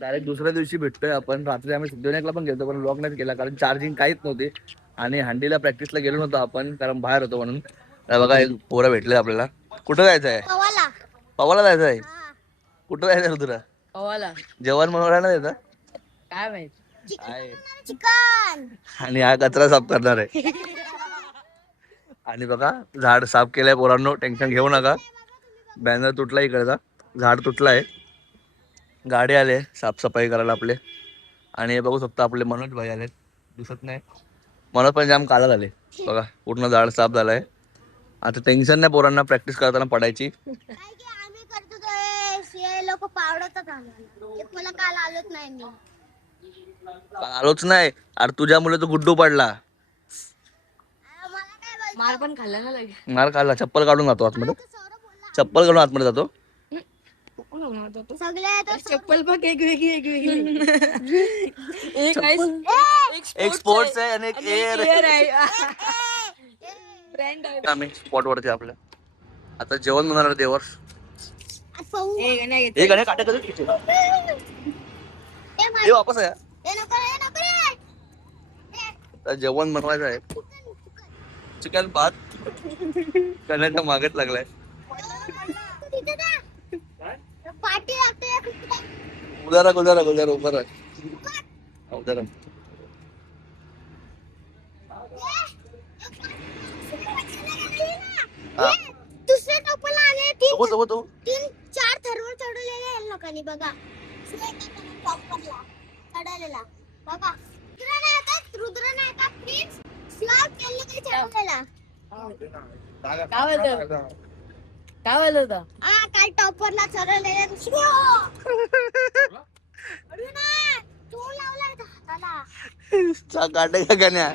Direct दुसऱ्या दिवशी भेटतोय आपण. रात्री आम्ही सिद्धविनायकला पण गेलो पण व्लॉग नाही केला कारण चार्जिंग काहीच नव्हती आणि हंडीला प्रॅक्टिसला गेलो नव्हतो आपण कारण बाहेर होतो म्हणून. बघा एक पोरं भेटले आपल्याला. कुठं जायचं आहे? पवाला जायचं आहे. कुठं जायचं आहे तुला? पवाला. जेवण बनवणार ना त्याचा काय माहिती चिकन आणि हा कचरा साफ करणार आहे. आणि बघा झाड साफ केलंय पोरांनो, टेन्शन घेऊ नका. बॅनर तुटला इकडचा, झाड तुटलाय. गाडी आले साफसफाई करायला आपले. आणि हे बघू शकता आपले मनोज भाई आले, दिसत नाही. मनोज पण जाम काला झाले बघा, पूर्ण झाड साफ झालंय. आता टेन्शन नाही पोरांना प्रॅक्टिस करताना पडायची. आलोच नाही अरे तुझ्यामुळे तो गुड्डू पडला. मार पण खाल्ला ना लगे. मार खाल्ला, चप्पल काढून जातो आतमध्ये. चप्पल काढून आतमध्ये जातो. चप्पल बघ एक वेगळी एक स्पोर्ट्स आहे आणि एक एअर आहे. आम्ही स्पॉट वरती आपल्या आता जेवण बनवणार देवर. वापस आहे जेवण बनवायचं आहे. चिकन भात करण्याच्या मागच लागलाय. उदारा गुजारा गुजारा उभा उदारा. दुसरे टोपल आले 3-4 थरवर चढवलेले लोकांनी बघा. चढवलेला बघा. रुद्र नाही का प्रिन्स स्लॅब केले काही चढवलेला. काय बोलतो काय टॉपरला चढवलेले दुसरे. अरे ना तू लावलाय हाताला काटे का गण्या.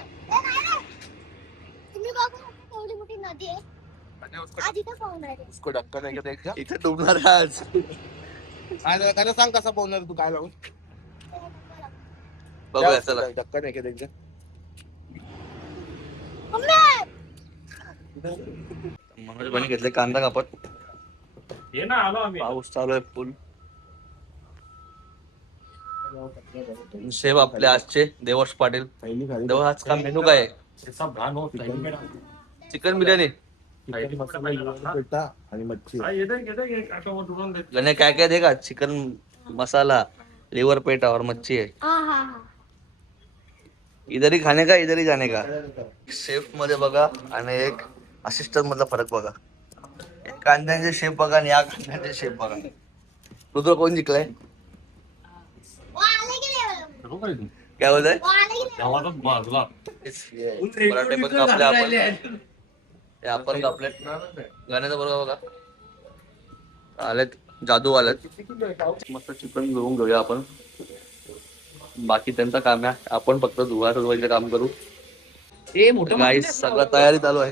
तुम्ही बघू एवढी मोठी नदी आहे. आज इथं पाहुणार आहे. उसको धक्का नाही का देखा इथे डुबणार आज. काय सांग कसा पाहुणार तू काय लावून बघूया चला. धक्का नाही का देखा. मनोज बनी घेतले कांदा कापत. ये ना आलो आम्ही. पाऊस चालू आहे फुल. शेफ आपले आजचे देवर्ष पाटील. देव आज का मेनू काय आहे? चिकन बिर्याणी आणि मच्छी. गणे काय काय देगा? चिकन मसाला, लिवर पेटा और मच्छी है. इधर ही खाने का इधर ही जाने का. शेफ मध्ये बघा आणि एक असिस्टंट मधला फरक बघा. एक कांद्याचे शेफ बघा आणि या कांद्याचे शेफ बघा. रुद्र कोण जिंकलाय? काय बोलताय? पराठे पण कापले आपण. आपण कापले. गाण्याचा बरोबर बघा आलेत जादू आलेत. मस्त चिकन घेऊन घेऊया आपण. बाकी त्यांचं काम आहे, आपण फक्त धुवायचं काम करू. गाईस सगळं तयारी चालू आहे.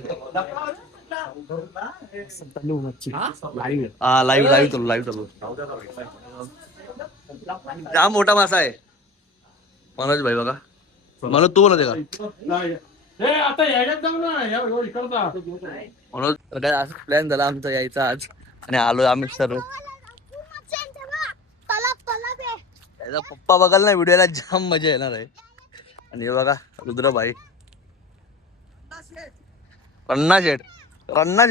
हा लाईव्ह चालू. जाम मोठा मासा आहे. मनोज भाई बघा. मनोज तू बनवते का? मनोज काय असं प्लॅन झाला आमचा यायचा आज आणि आलोय आम्ही सर्व. त्याचा पप्पा बघाल ना व्हिडिओला जाम मजा येणार आहे. आणि हे बघा रुद्रभाई रन्ना शेठ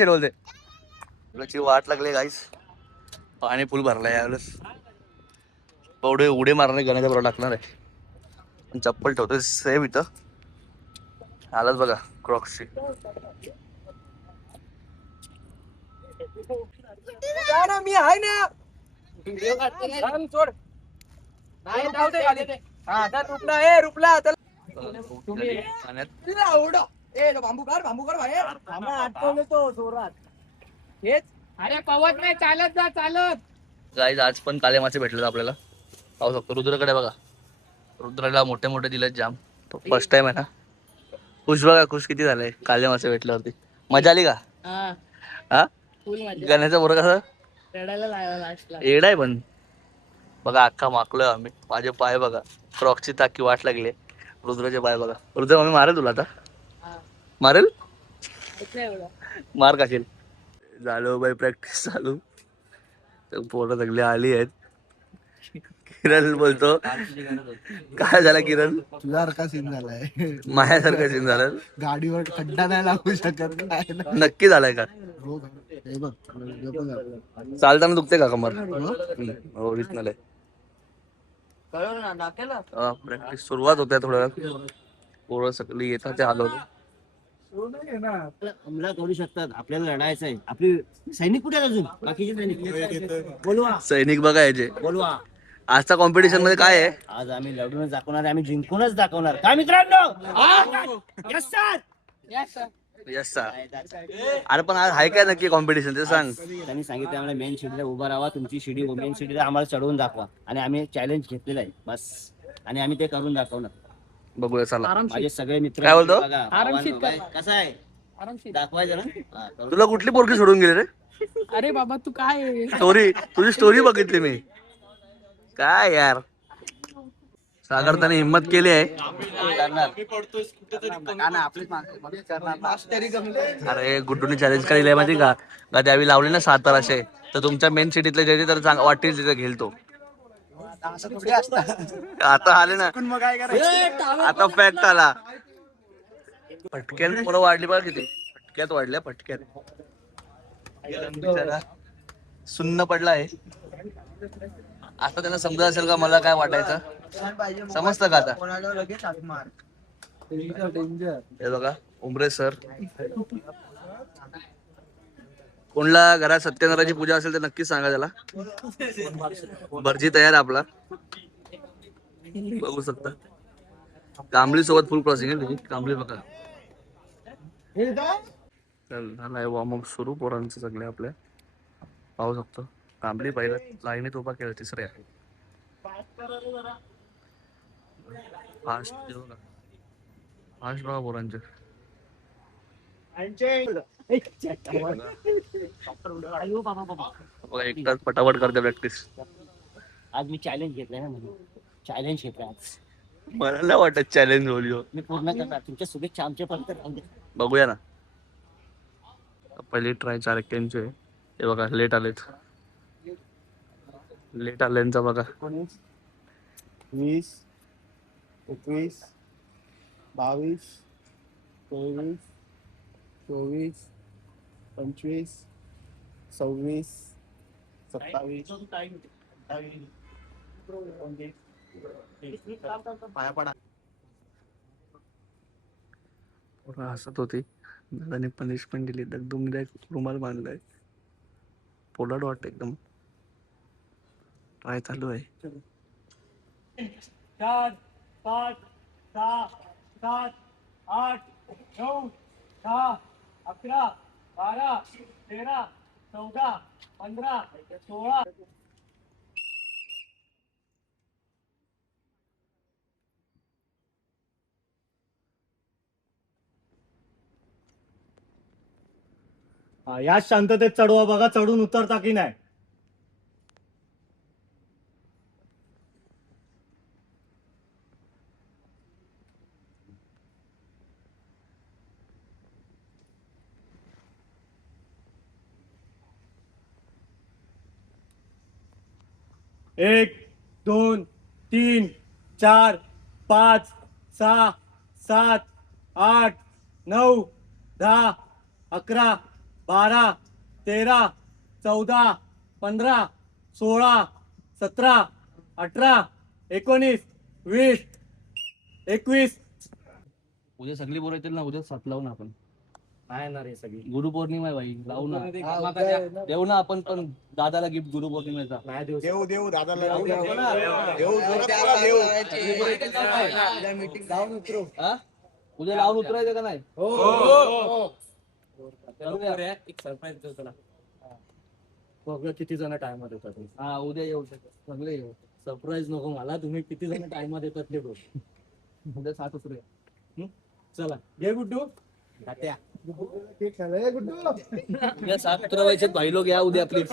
बोलते. तुलाची वाट लागली गाईस. पाणी फुल भरलाय यावेळेस. एवढे उडे मारणे गण्याच्या बरोबर टाकणार आहे. चप्पल ठेवतोय सेव इथं. आलाच बघा क्रॉक्सची. मी आहे ना. सोड रुपला बांबू कर बाहेर आटवले तो जोरात. हेच अरे पवत नाही चालत. गाईज आज पण काले मासे भेटले आपल्याला. पाहू शकतो रुद्रकडे बघा. रुद्राला मोठे मोठे दिलेत जाम. तो फर्स्ट टाइम आहे ना. खुश बघा खुश किती झालंय काले मासे भेटल्यावरती. मजा आली का? हा गाण्याचा बरोबर कसं एडा आहे पण बघा अख्खा माकलोय आम्ही. माझे पाय बघा क्रॉक्सची टाकी वाट लागली. रुद्राचे पाय बघा. रुद्र मम्मी मारेल तुला आता. मारेल मार खाशील. झालो बाई प्रॅक्टिस चालू. पोरं सगळे आली आहेत. किरण बोलतो काय झालं किरण? तुझ्यासारखा सीन झालाय. माझ्यासारखं सीन झालं. गाडीवर खड्डा नाही लागू शकत काय ना. नक्की झालाय का? हो का? हे बघ हे पण झालं. चालताना दुखते का कमर? ओरिजिनल आहे. प्रॅक्टिस सुरुवात होत्या थोड्या पोरं सगळी येतात ते हलवलं. हमला करू शकतात. आपल्याला लढायचं आहे. आपली सैनिक कुठे आहेत अजून? बाकीचे सैनिक बोलवा. सैनिक बघायचे. बोलवा. आजचा कॉम्पिटिशन मध्ये काय आहे? आज आम्ही लढूनच दाखवणार. आम्ही जिंकूनच दाखवणार. काय मित्रांनो? Yes sir. Yes sir. अरे पण आज आहे काय नक्की कॉम्पिटिशन ते सांग. त्यांनी सांगितलं आम्हाला मेन शिडीला उभा राहा. तुमची शिडी मेन शिडीला आम्हाला चढवून दाखवा. आणि आम्ही चॅलेंज घेतलेलं आहे बस. आणि आम्ही ते करून दाखवणार. बघूया चला. माझे सगळे मित्र काय बोलतो? कसं आहे दाखवायचं ना. तुला कुठली पोरगी सोडून गेली रे? अरे बाबा तू काय स्टोरी तुझी स्टोरी बघितली मी. काय यार सागर त्याने हिम्मत केली आहे. अरे गुड्डूने चॅलेंज करायला माहिती का? त्यावेळी लावले ना 7 असे तर तुमच्या मेन सिटीतले जे तर वाटतील तिथे घेईल तो. आता आले ना आता फॅक्ट आला. फटक्यात पोरं वाढली बघा किती. फटक्यात वाढल्या फटक्यात. सुन्न पडला आहे. आता त्यांना समजत असेल का मला काय वाटायचं. समजतं का आता? हे बघा उमरे सर. कोणला घरात सत्यनारायणाची पूजा असेल तर नक्कीच सांगा त्याला. भरजी तयार आपला बघू शकता. कांबळी सोबत फुल क्रॉसिंग आहे. कांबळी बघा. चल झालाय वॉर्मअप सुरू पोरांचं सगळे आपल्या. पाहू शकतो कांबळी पहिला लाईनीत उभा केला. तिसऱ्या फास्ट फास्ट बघा पोरांचे. एकटाच पटापट करते प्रॅक्टिस. आज मी चॅलेंज घेतलंय ना. म्हणून चॅलेंज घेतलं आज. मला नाही वाटत चॅलेंज होईल. मी पूर्ण करणार. तुमच्या शुभेच्छा आमच्यापर्यंत. बघूया ना. पहिली ट्राय 4 एक्क्यांचे. हे बघा लेट आलेत. लेट आल्यांचा बघा. 20, 21, 22, 23, 24, 25, 26, 27. पाया पडा. हसत होती. दादाने पनिशमेंट दिली. दगदुमने रुमाल बांधलाय. पोलाड वाटत एकदम. ट्राय चालू आहे. 4, 5, 6, 7, 8, 9, 10, 11, 12, 13, 14, 15, 16. याच शांततेत चढवा बघा. चढून उतरता की नाही. एक 2 3 4 5 6 7 8 9 10 11 12 13 14 15 16 17 18 19 20 21. उद्या सगळी पोरं येतील ना. उद्या 7 लावू ना आपण. काय ना रे सगळी. गुरुपौर्णिमा आहे भाई. लावू ना. देऊ ना आपण पण दादाला गिफ्ट गुरुपौर्णिमेचा. देऊ दादाला हा उद्या लावून उतरायचं का नाही? एक सरप्राईज देतो तुला. बघ किती जण टाइमात येतात. हा उद्या येऊ शकतो. सगळे येऊ. सरप्राईज नको मला. तुम्ही किती जण टाइमात येतात ते बघ. उद्या 7 उतरूया. चला घे गुड्डू. उद्या 7 उतरवायचे भाई लोक. या उद्या प्लीज.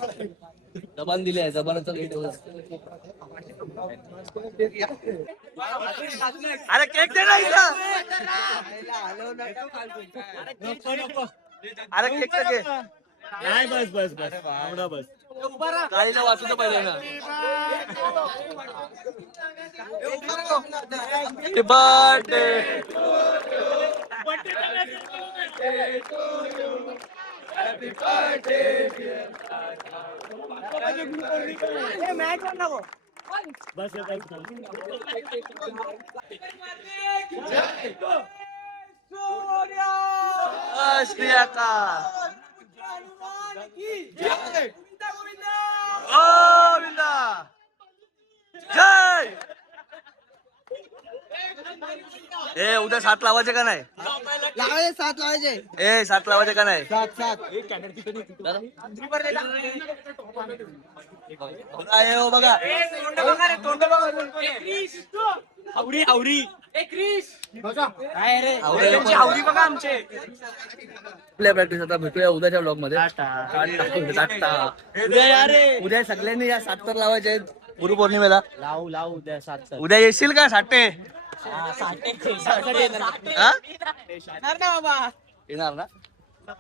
जबान दिली आहे. जबानाचा काही ठेवला. अरे केक दे ना इथं. अरे केक तर घे. नाही बस बस बस एवढा बस. गाडीला वाचवतो पहिले ना. Happy birthday. बस श्री अकाल. गोविंदा जय. ए उद्या 7 लावायचे का नाही? लावायचे 7 लावायचे. ए 7 लावायचे का नाही? 7 आहे हो बघा. आवरी आवरी आपल्या प्रॅक्टिस आता भेटूया उद्याच्या ब्लॉग मध्ये. उद्या सगळ्यांनी या 7 तर लावायचे आहेत गुरुपौर्णिमेला. लावू लावू उद्या 7 उद्या येशील का 7? येणार ना?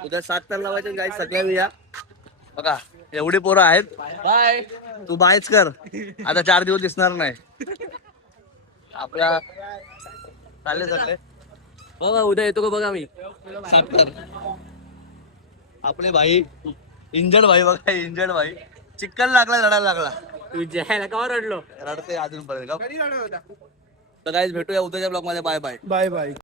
उद्या 7 तर लावायचे गाई सगळ्यांनी या. बघा एवढी पोरं आहेत. बाय. तू बायच कर आता 4 दिवस दिसणार नाही. आपल्या चालले सगळे बघा उद्या येतो का बघा मी. 7 तर आपले भाई इंजर्ड भाई बघा. इंजर्ड भाई चिकन लागला रडायला लागला. तू जायला का रडलो. रडते अजून पर्यंत. तर गाईज भेटूया उद्याच्या ब्लॉग मध्ये. Bye bye. Bye bye.